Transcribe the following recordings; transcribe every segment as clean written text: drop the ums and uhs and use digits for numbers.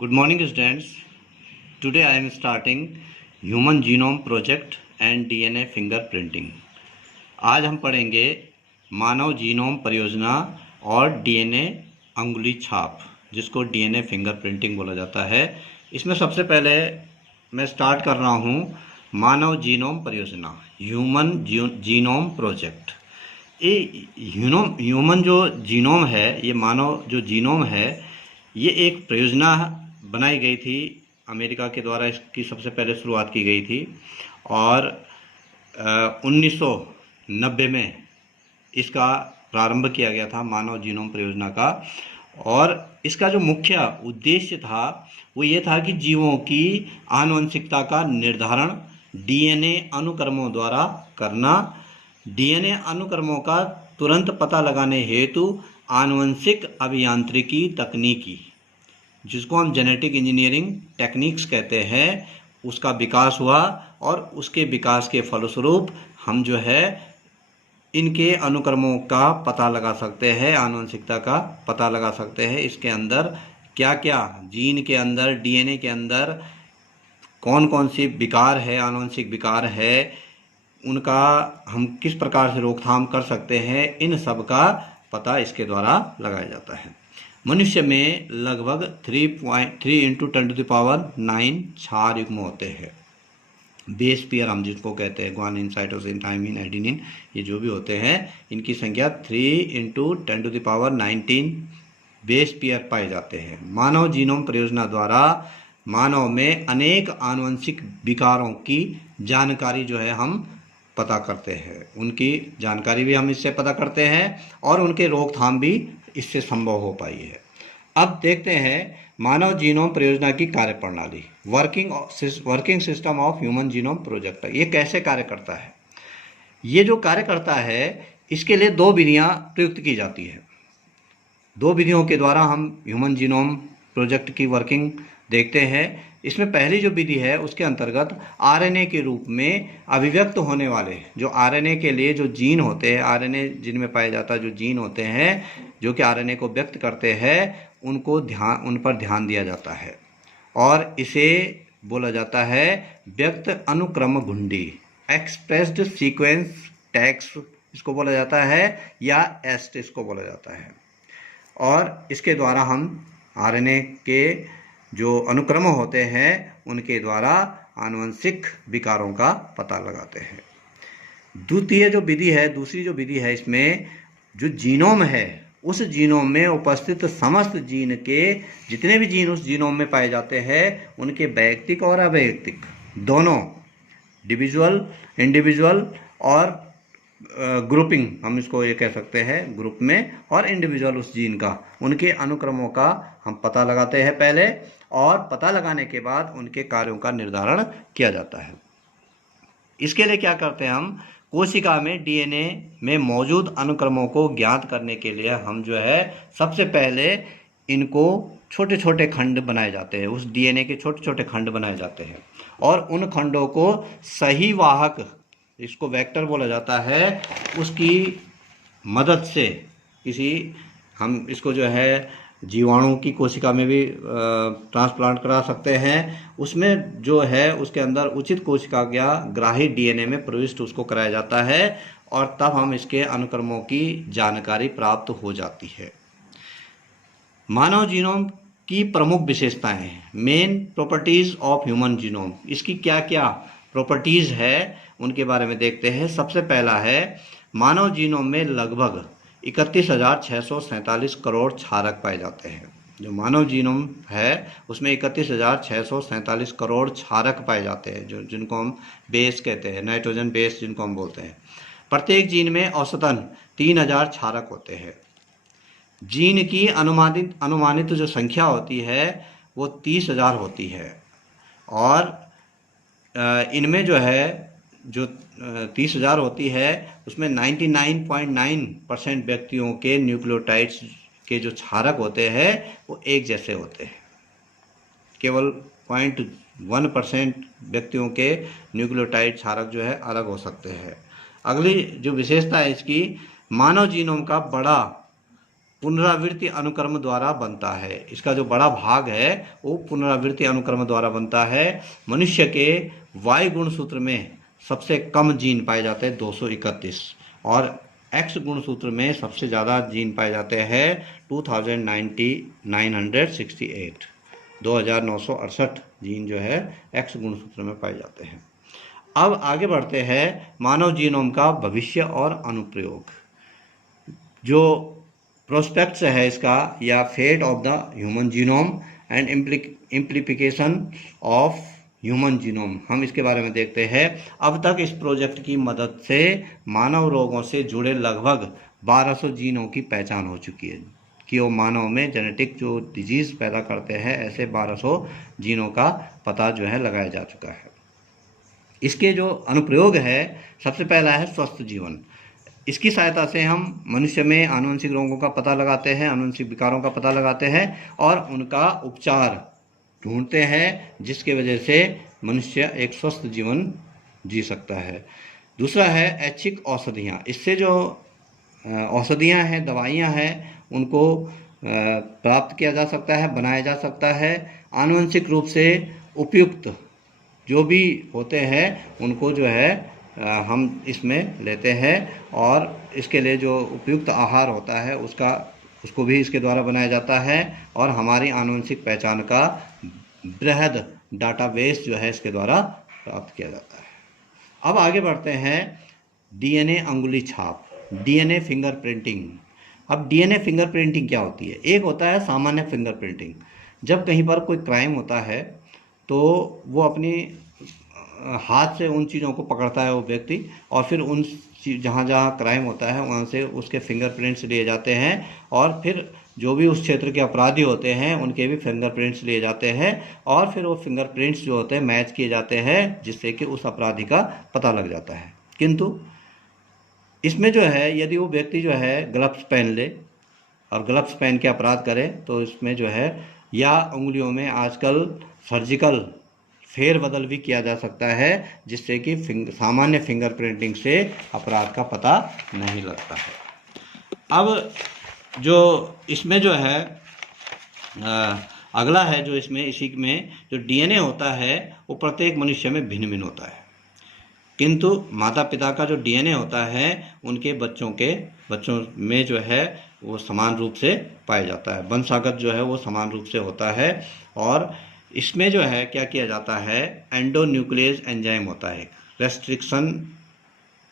Good morning, students. Today I am starting Human Genome Project and DNA Fingerprinting. आज हम पढ़ेंगे मानव genome परियोजना और डीएनए अंगुली छाप, जिसको डीएनए फिंगरप्रिंटिंग बोला जाता है। इसमें सबसे पहले मैं स्टार्ट कर रहा हूँ मानव जीनोम परियोजना, ह्यूमन जीनोम प्रोजेक्ट। ये ह्यूमन जो जीनोम है, ये मानव जो जीनोम है, ये एक परियोजना बनाई गई थी। अमेरिका के द्वारा इसकी सबसे पहले शुरुआत की गई थी और 1990 में इसका प्रारंभ किया गया था, मानव जीनोम परियोजना का। और इसका जो मुख्य उद्देश्य था वो ये था कि जीवों की आनुवंशिकता का निर्धारण डीएनए अनुक्रमों द्वारा करना, डीएनए अनुक्रमों का तुरंत पता लगाने हेतु आनुवंशिक अभियांत्रिकी तकनीकी, जिसको हम जेनेटिक इंजीनियरिंग टेक्निक्स कहते हैं, उसका विकास हुआ। और उसके विकास के फलस्वरूप हम जो है इनके अनुक्रमों का पता लगा सकते हैं, आनुवंशिकता का पता लगा सकते हैं। इसके अंदर क्या क्या जीन के अंदर, डीएनए के अंदर कौन कौन सी विकार है, आनुवंशिक विकार है, उनका हम किस प्रकार से रोकथाम कर सकते हैं, इन सब का पता इसके द्वारा लगाया जाता है। मनुष्य में लगभग 3.3 × 10⁹ क्षार युग्म होते हैं। बेस पेयर हम जिसको कहते हैं, ग्वानिन, साइटोसिन, थाइमिन, एडेनिन, ये जो भी होते हैं, इनकी संख्या 3 × 10⁻19 बेस पेयर पाए जाते हैं। मानव जीनोम परियोजना द्वारा मानव में अनेक आनुवंशिक विकारों की जानकारी जो है हम पता करते हैं, उनकी जानकारी भी हम इससे पता करते हैं और उनके रोकथाम भी इससे संभव हो पाई है। अब देखते हैं मानव जीनोम परियोजना की कार्यप्रणाली, working system of human genome project. ये कैसे कार्य करता है? ये जो कार्य करता है, इसके लिए दो विधियां प्रयुक्त की जाती है। दो विधियों के द्वारा हम ह्यूमन जीनोम प्रोजेक्ट की वर्किंग देखते हैं। इसमें पहली जो विधि है, उसके अंतर्गत आरएनए के रूप में अभिव्यक्त होने वाले जो आरएनए के लिए जो जीन होते हैं, आरएनए जिनमें पाया जाता है, जो जीन होते हैं जो कि आरएनए को व्यक्त करते हैं, उन पर ध्यान दिया जाता है और इसे बोला जाता है व्यक्त अनुक्रम घुंडी, एक्सप्रेस्ड सीक्वेंस टैग्स इसको बोला जाता है, या एस्ट इसको बोला जाता है। और इसके द्वारा हम आरएनए के जो अनुक्रम होते हैं उनके द्वारा आनुवंशिक विकारों का पता लगाते हैं। दूसरी जो विधि है, इसमें जो जीनोम है, उस जीनोम में उपस्थित समस्त जीन के जितने भी जीन उस जीनोम में पाए जाते हैं, उनके वैयक्तिक और अवैयक्तिक दोनों, इंडिविजुअल और ग्रुपिंग, हम इसको ये कह सकते हैं, ग्रुप में और इंडिविजुअल उस जीन का, उनके अनुक्रमों का हम पता लगाते हैं पहले, और पता लगाने के बाद उनके कार्यों का निर्धारण किया जाता है। इसके लिए क्या करते हैं हम, कोशिका में डीएनए में मौजूद अनुक्रमों को ज्ञात करने के लिए हम जो है सबसे पहले इनको छोटे छोटे खंड बनाए जाते हैं, उस डीएनए के छोटे छोटे खंड बनाए जाते हैं और उन खंडों को सही वाहक, इसको वेक्टर बोला जाता है, उसकी मदद से हम इसको जो है जीवाणु की कोशिका में भी ट्रांसप्लांट करा सकते हैं। उसमें जो है उसके अंदर उचित कोशिका या ग्राही डीएनए में प्रविष्ट उसको कराया जाता है और तब हम इसके अनुक्रमों की जानकारी प्राप्त हो जाती है। मानव जीनोम की प्रमुख विशेषताएं, main properties of human genome, इसकी क्या क्या प्रॉपर्टीज है उनके बारे में देखते हैं। सबसे पहला है, मानव जीनोम में लगभग 31,647 करोड़ क्षारक पाए जाते हैं। जो मानव जीनोम है उसमें 31,647 करोड़ क्षारक पाए जाते हैं, जिनको हम बेस कहते हैं, नाइट्रोजन बेस जिनको हम बोलते हैं। प्रत्येक जीन में औसतन 3,000 क्षारक होते हैं। जीन की अनुमानित जो संख्या होती है वो 30,000 होती है और इनमें जो है जो 30,000 होती है उसमें 99.9% व्यक्तियों के न्यूक्लियोटाइड्स के जो क्षारक होते हैं वो एक जैसे होते हैं। केवल 0.1% व्यक्तियों के न्यूक्लियोटाइड क्षारक जो है अलग हो सकते हैं। अगली जो विशेषता है इसकी, मानव जीनोम का बड़ा पुनरावृत्ति अनुक्रम द्वारा बनता है। इसका जो बड़ा भाग है वो पुनरावृत्ति अनुक्रम द्वारा बनता है। मनुष्य के वाई गुणसूत्र में सबसे कम जीन पाए जाते हैं 231 और एक्स गुणसूत्र में सबसे ज़्यादा जीन पाए जाते हैं 2968 2968 जीन जो है एक्स गुणसूत्र में पाए जाते हैं। अब आगे बढ़ते हैं मानव जीनोम का भविष्य और अनुप्रयोग। जो प्रोस्पेक्ट्स है इसका या fate of the human genome and implication of human genome, हम इसके बारे में देखते हैं। अब तक इस प्रोजेक्ट की मदद से मानव रोगों से जुड़े लगभग 1200 जीनों की पहचान हो चुकी है कि वो मानव में जेनेटिक जो डिजीज़ पैदा करते हैं, ऐसे 1200 जीनों का पता जो है लगाया जा चुका है। इसके जो अनुप्रयोग है, सबसे पहला है स्वस्थ जीवन। इसकी सहायता से हम मनुष्य में आनुवंशिक रोगों का पता लगाते हैं, आनुवंशिक विकारों का पता लगाते हैं और उनका उपचार ढूंढते हैं, जिसके वजह से मनुष्य एक स्वस्थ जीवन जी सकता है। दूसरा है ऐच्छिक औषधियाँ। इससे जो औषधियाँ हैं, दवाइयाँ हैं, उनको प्राप्त किया जा सकता है, बनाया जा सकता है। आनुवंशिक रूप से उपयुक्त जो भी होते हैं उनको जो है हम इसमें लेते हैं और इसके लिए जो उपयुक्त आहार होता है उसको भी इसके द्वारा बनाया जाता है और हमारी आनुवंशिक पहचान का बृहद डाटाबेस जो है इसके द्वारा प्राप्त किया जाता है। अब आगे बढ़ते हैं डीएनए अंगुली छाप, डीएनए फिंगरप्रिंटिंग। अब डीएनए फिंगरप्रिंटिंग क्या होती है? एक होता है सामान्य फिंगरप्रिंटिंग। जब कहीं पर कोई क्राइम होता है तो वो अपनी हाथ से उन चीज़ों को पकड़ता है वो व्यक्ति और फिर उन जहाँ जहाँ क्राइम होता है वहाँ से उसके फिंगरप्रिंट्स लिए जाते हैं और फिर जो भी उस क्षेत्र के अपराधी होते हैं उनके भी फिंगरप्रिंट्स लिए जाते हैं और फिर वो फिंगरप्रिंट्स जो होते हैं मैच किए जाते हैं, जिससे कि उस अपराधी का पता लग जाता है। किंतु इसमें जो है यदि वो व्यक्ति जो है ग्लव्स पहन ले और ग्लव्स पहन के अपराध करे तो इसमें जो है या उंगलियों में आजकल सर्जिकल फेरबदल भी किया जा सकता है, जिससे कि सामान्य फिंगरप्रिंटिंग से अपराध का पता नहीं लगता है। अब जो इसमें जो है अगला है जो इसमें इसी में जो डीएनए होता है वो प्रत्येक मनुष्य में भिन्न भिन्न होता है, किंतु माता पिता का जो डीएनए होता है उनके बच्चों में जो है वो समान रूप से पाया जाता है। वंशागत जो है वो समान रूप से होता है और इसमें जो है क्या किया जाता है, एंडोन्यूक्लियस एंजाइम होता है, रेस्ट्रिक्शन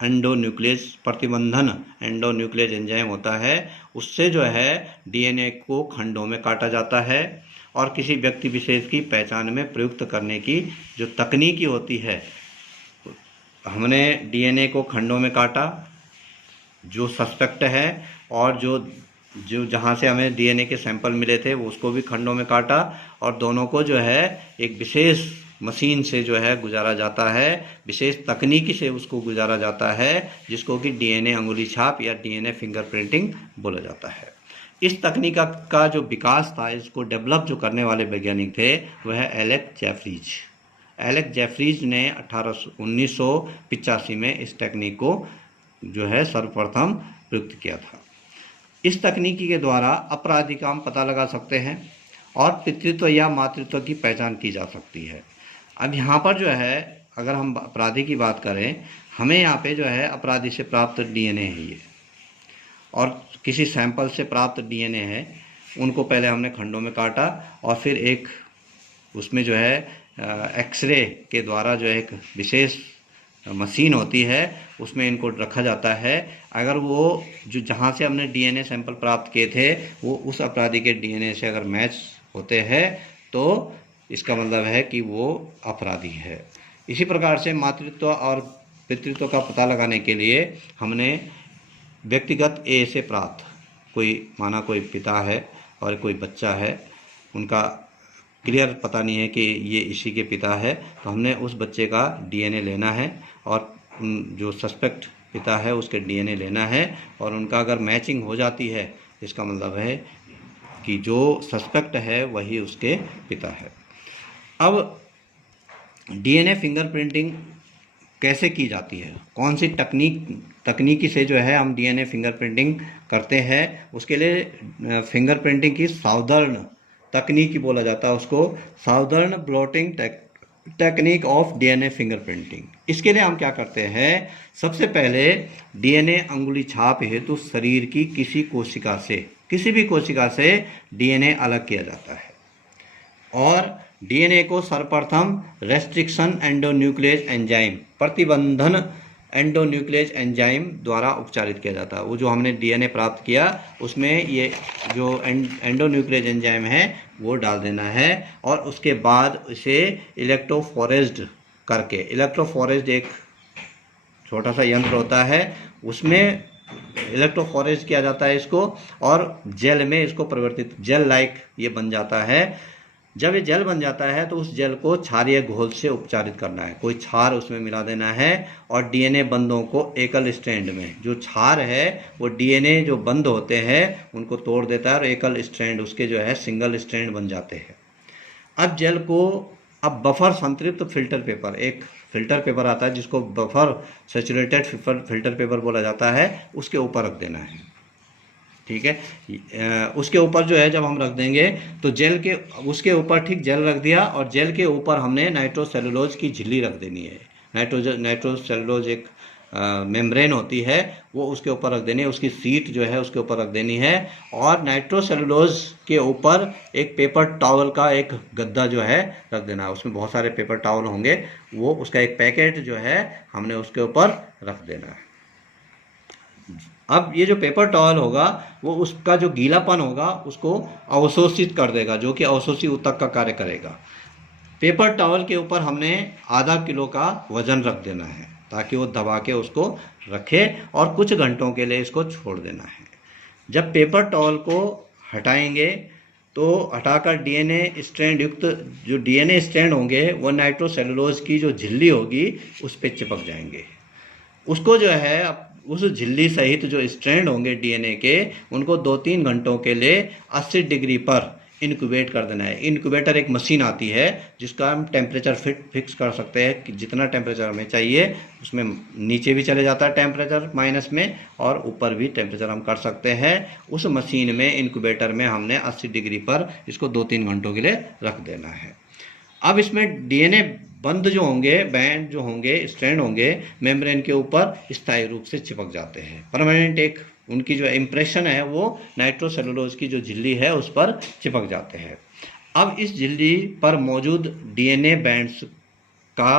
एंडोन्यूक्लियस प्रतिबंधन एंडोन्यूक्लियस एंजाइम होता है। उससे जो है डीएनए को खंडों में काटा जाता है और किसी व्यक्ति विशेष की पहचान में प्रयुक्त करने की जो तकनीकी होती है, हमने डीएनए को खंडों में काटा, जो सस्पेक्ट है और जो जहाँ से हमें डीएनए के सैंपल मिले थे उसको भी खंडों में काटा और दोनों को जो है एक विशेष मशीन से जो है गुजारा जाता है, विशेष तकनीकी से उसको गुजारा जाता है, जिसको कि डीएनए अंगुली छाप या डीएनए फिंगरप्रिंटिंग बोला जाता है। इस तकनीक का जो विकास था, इसको डेवलप जो करने वाले वैज्ञानिक थे वह है एलेक जेफरीज ने 1985 में इस तकनीक को जो है सर्वप्रथम प्रयुक्त किया था। इस तकनीकी के द्वारा अपराधी का हम पता लगा सकते हैं और पितृत्व या मातृत्व की पहचान की जा सकती है। अब यहाँ पर जो है अगर हम अपराधी की बात करें, हमें यहाँ पे जो है अपराधी से प्राप्त डीएनए है ये और किसी सैंपल से प्राप्त डीएनए है, उनको पहले हमने खंडों में काटा और फिर एक उसमें जो है एक्सरे के द्वारा जो एक विशेष मशीन होती है उसमें इनको रखा जाता है। अगर वो जो जहाँ से हमने डीएनए सैंपल प्राप्त किए थे वो उस अपराधी के डीएनए से अगर मैच होते हैं तो इसका मतलब है कि वो अपराधी है। इसी प्रकार से मातृत्व और पितृत्व का पता लगाने के लिए हमने व्यक्तिगत ए से प्राप्त कोई पिता है और कोई बच्चा है, उनका क्लियर पता नहीं है कि ये इसी के पिता है, तो हमने उस बच्चे का डीएनए लेना है और जो सस्पेक्ट पिता है उसके डीएनए लेना है और उनका अगर मैचिंग हो जाती है इसका मतलब है कि जो सस्पेक्ट है वही उसके पिता है। अब डीएनए फिंगरप्रिंटिंग कैसे की जाती है, कौन सी तकनीकी से जो है हम डीएनए फिंगरप्रिंटिंग करते हैं। उसके लिए फिंगरप्रिंटिंग की साउदर्न तकनीक बोला जाता है उसको, southern blotting technique of DNA fingerprinting. इसके लिए हम क्या करते हैं, सबसे पहले डीएनए अंगुली छाप हेतु शरीर की किसी कोशिका से, किसी भी कोशिका से डीएनए अलग किया जाता है और डीएनए को सर्वप्रथम रेस्ट्रिक्शन एंडोन्यूक्लियस एंजाइम, प्रतिबंधन एंडोन्यूक्लियस एंजाइम द्वारा उपचारित किया जाता है। वो जो हमने डीएनए प्राप्त किया उसमें ये जो एंडोन्यूक्लियस एंजाइम है वो डाल देना है और उसके बाद इसे इलेक्ट्रोफोरेस्ड करके, इलेक्ट्रोफोरेस्ड एक छोटा सा यंत्र होता है, उसमें इलेक्ट्रोफोरेस्ड किया जाता है इसको और जेल में इसको परिवर्तित, जेल लाइक ये बन जाता है। जब ये जेल बन जाता है तो उस जेल को क्षारीय घोल से उपचारित करना है, कोई क्षार उसमें मिला देना है और डीएनए बंधों को एकल स्ट्रैंड में, जो क्षार है वो डीएनए जो बंध होते हैं उनको तोड़ देता है और एकल स्ट्रैंड उसके जो है सिंगल स्ट्रैंड बन जाते हैं। अब जेल को, अब बफर संतृप्त फिल्टर पेपर, एक फिल्टर पेपर आता है जिसको बफर सैचुरेटेड फिल्टर पेपर बोला जाता है, उसके ऊपर रख देना है। ठीक है, उसके ऊपर जो है जब हम रख देंगे तो जेल के, उसके ऊपर ठीक जेल रख दिया और जेल के ऊपर हमने नाइट्रोसेलुलोज की झिल्ली रख देनी है। नाइट्रोसेलुलोज एक मेम्ब्रेन होती है वो उसके ऊपर रख देनी है, उसकी सीट जो है उसके ऊपर रख देनी है और नाइट्रोसेलुलोज के ऊपर एक पेपर टॉवल का एक गद्दा जो है रख देना है। उसमें बहुत सारे पेपर टॉवल होंगे, वो उसका एक पैकेट जो है हमने उसके ऊपर रख देना है। अब ये जो पेपर टॉवल होगा वो उसका जो गीलापन होगा उसको अवशोषित कर देगा, जो कि अवशोषी ऊतक का कार्य करेगा। पेपर टॉवल के ऊपर हमने आधा किलो का वजन रख देना है ताकि वो दबा के उसको रखे और कुछ घंटों के लिए इसको छोड़ देना है। जब पेपर टॉवल को हटाएंगे तो हटाकर डीएनए स्ट्रैंड युक्त जो डीएनए स्ट्रैंड होंगे वो नाइट्रोसेलुलोज की जो झिल्ली होगी उस पर चिपक जाएंगे। उसको जो है उस झिल्ली सहित जो स्ट्रैंड होंगे डीएनए के उनको 2-3 घंटों के लिए 80 डिग्री पर इनक्यूबेट कर देना है। इनक्यूबेटर एक मशीन आती है जिसका हम टेम्परेचर फिक्स कर सकते हैं कि जितना टेम्परेचर हमें चाहिए, उसमें नीचे भी चले जाता है टेम्परेचर माइनस में और ऊपर भी टेम्परेचर हम कर सकते हैं। उस मशीन में, इनक्यूबेटर में हमने 80 डिग्री पर इसको 2-3 घंटों के लिए रख देना है। अब इसमें डीएनए बंध जो होंगे, बैंड जो होंगे, स्ट्रैंड होंगे, मेम्ब्रेन के ऊपर स्थायी रूप से चिपक जाते हैं। परमानेंट एक उनकी जो इम्प्रेशन है वो नाइट्रोसेलुलोज की जो झिल्ली है उस पर चिपक जाते हैं। अब इस झिल्ली पर मौजूद डीएनए बैंड्स का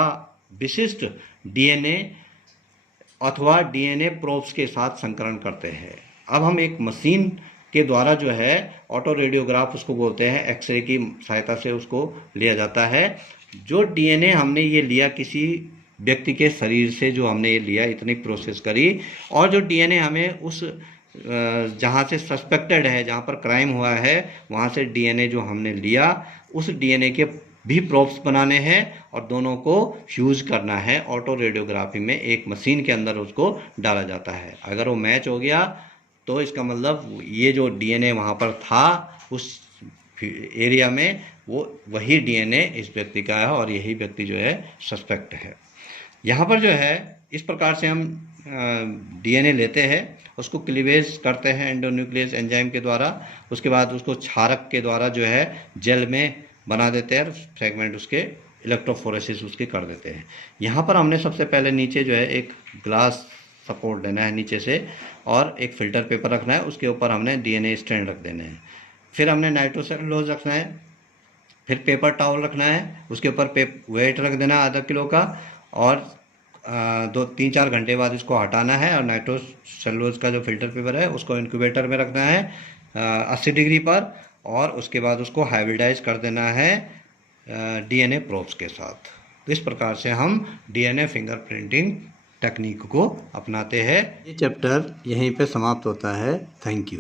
विशिष्ट डीएनए अथवा डीएनए प्रोब्स के साथ संकरण करते हैं। अब हम एक मशीन के द्वारा जो है, ऑटो रेडियोग्राफ उसको बोलते हैं, एक्सरे की सहायता से उसको लिया जाता है। जो डीएनए हमने ये लिया किसी व्यक्ति के शरीर से, जो हमने ये लिया, इतनी प्रोसेस करी और जो डीएनए हमें उस जहाँ से सस्पेक्टेड है, जहाँ पर क्राइम हुआ है, वहाँ से डीएनए जो हमने लिया उस डीएनए के भी प्रोब्स बनाने हैं और दोनों को फ्यूज करना है। ऑटो रेडियोग्राफी में एक मशीन के अंदर उसको डाला जाता है। अगर वो मैच हो गया तो इसका मतलब ये जो डीएनए वहाँ पर था उस एरिया में, वो वही डीएनए इस व्यक्ति का है और यही व्यक्ति जो है सस्पेक्ट है। यहाँ पर जो है इस प्रकार से हम डीएनए लेते हैं, उसको क्लीवेज करते हैं एंडोन्यूक्लियस एंजाइम के द्वारा, उसके बाद उसको क्षारक के द्वारा जो है जेल में बना देते हैं, फ्रैगमेंट उसके इलेक्ट्रोफोरेसिस उसके कर देते हैं। यहाँ पर हमने सबसे पहले नीचे जो है एक ग्लास सपोर्ट देना है नीचे से और एक फिल्टर पेपर रखना है, उसके ऊपर हमने डीएनए स्ट्रैंड रख देने हैं। फिर हमने नाइट्रोसेलुलोज रखना है, फिर पेपर टॉवल रखना है, उसके ऊपर वेट रख देना है आधा किलो का और 2-3-4 घंटे बाद इसको हटाना है और नाइट्रोसेलुलोज का जो फिल्टर पेपर है उसको इनक्यूबेटर में रखना है 80 डिग्री पर और उसके बाद उसको हाइब्रिडाइज कर देना है डीएनए प्रोब्स के साथ। तो इस प्रकार से हम डीएनए फिंगरप्रिंटिंग टेक्निक को अपनाते हैं। ये चैप्टर यहीं पे समाप्त होता है। Thank you.